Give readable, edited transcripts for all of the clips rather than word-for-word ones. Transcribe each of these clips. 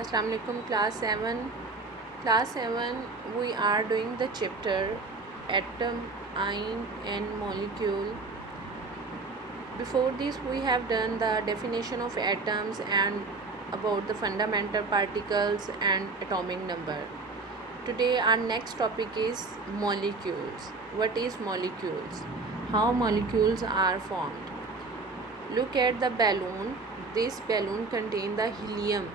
Assalamu alaikum class 7 we are doing the chapter atom, ion and molecule. Before this we have done the definition of atoms and about the fundamental particles and atomic number. Today our next topic is molecules. What is molecules? How molecules are formed? Look at the balloon. This balloon contains the helium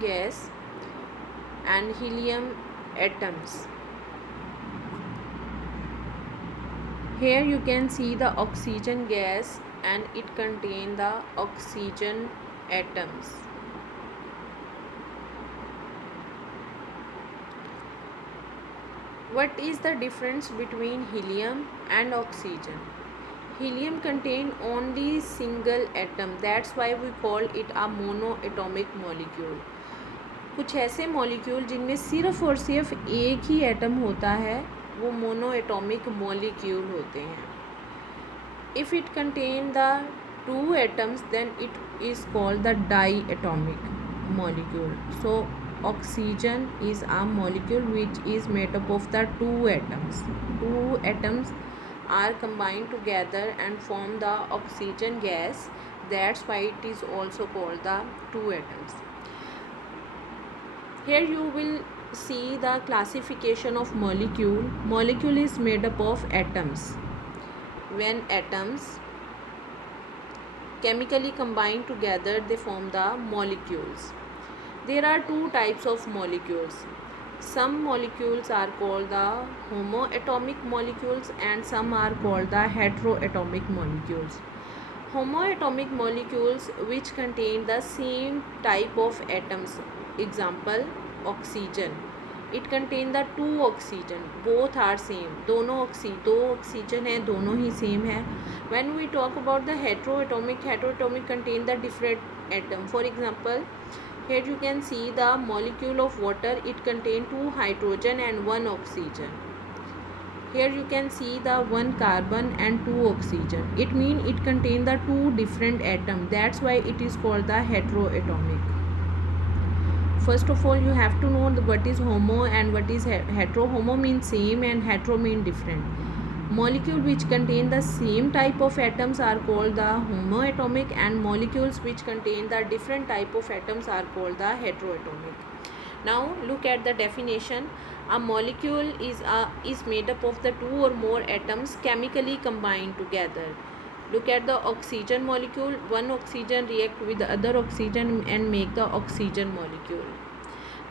gas and helium atoms. Here you can see the oxygen gas and it contains the oxygen atoms. What is the difference between helium and oxygen? Helium contains only single atom, that's why we call it a monoatomic molecule. कुछ ऐसे molecule जिनमें सिर्फ और सिर्फ एक ही atom होता है वो मोनोएटॉमिक मॉलिक्यूल होते हैं. If it contain the two atoms then it is called the diatomic molecule. So oxygen is a molecule which is made up of the two atoms. Two atoms are combined together and form the oxygen gas. That's why it is also called the two atoms. Here you will see the classification of molecule. Molecule is made up of atoms. When atoms chemically combine together they form the molecules. There are two types of molecules. Some molecules are called the homoatomic molecules and some are called the heteroatomic molecules. Homoatomic molecules which contain the same type of atoms. Example, oxygen. It contains the two oxygen. Both are same. दो oxygen है, दोनों ही same है. When we talk about the heteroatomic contain the different atom. For example, here you can see the molecule of water. It contains two hydrogen and one oxygen. Here you can see the one carbon and two oxygen. It means it contains the two different atoms. That's why it is called the heteroatomic. First of all you have to know what is homo and what is hetero. Homo means same and hetero means different. Molecule which contain the same type of atoms are called the homoatomic and molecules which contain the different type of atoms are called the heteroatomic. Now look at the definition. A molecule is made up of the two or more atoms chemically combined together. Look at the oxygen molecule. One oxygen react with the other oxygen and make the oxygen molecule.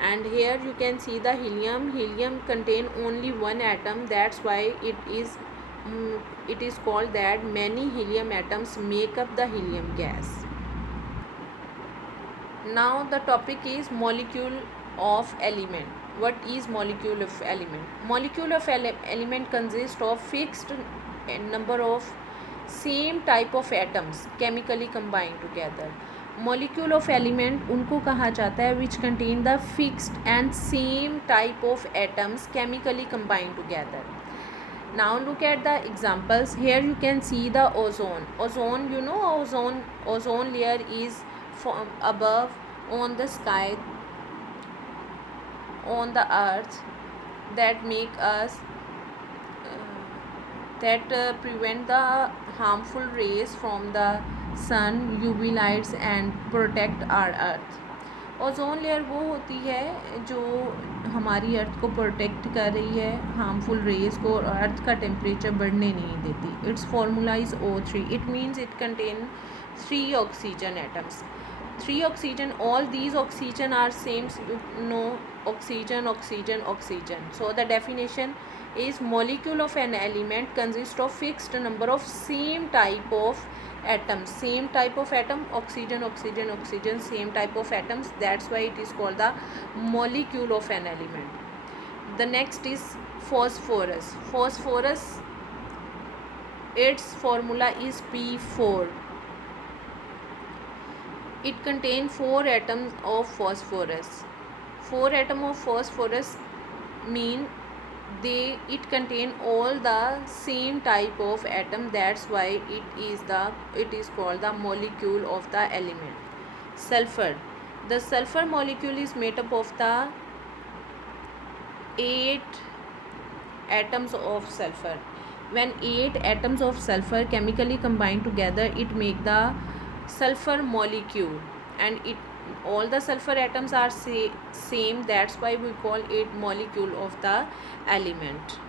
And here you can see the helium contain only one atom. That's why it is called that many helium atoms make up the helium gas. Now the topic is molecule of element. What is molecule of element? Molecule of element consists of fixed number of same type of atoms chemically combined together. Molecule of element उनको कहा जाता है which contain the fixed and same type of atoms chemically combined together. Now look at the examples. Here you can see the ozone. Ozone, you know, ozone layer is above on the sky, on the earth, that make us prevent the harmful rays from the sun, UV lights and protect our earth. Ozone layer वो होती है जो हमारी अर्थ को protect कर रही है harmful rays को और अर्थ का टेम्परेचर बढ़ने नहीं देती. It's formula is O3. It means it contain 3 oxygen atoms. 3 oxygen, all these oxygen are same, no, oxygen. So the definition is molecule of an element consists of fixed number of same type of atoms. Same type of atom, oxygen, same type of atoms. That's why it is called the molecule of an element. The next is phosphorus. Its formula is P4. It contains 4 atoms of phosphorus. 4 atoms of phosphorus mean it contain all the same type of atom. That's why it is called the molecule of the element. Sulfur. The sulfur molecule is made up of the 8 atoms of sulfur. When 8 atoms of sulfur chemically combine together, it make the sulfur molecule, and it all the sulfur atoms are same. That's why we call it molecule of the element.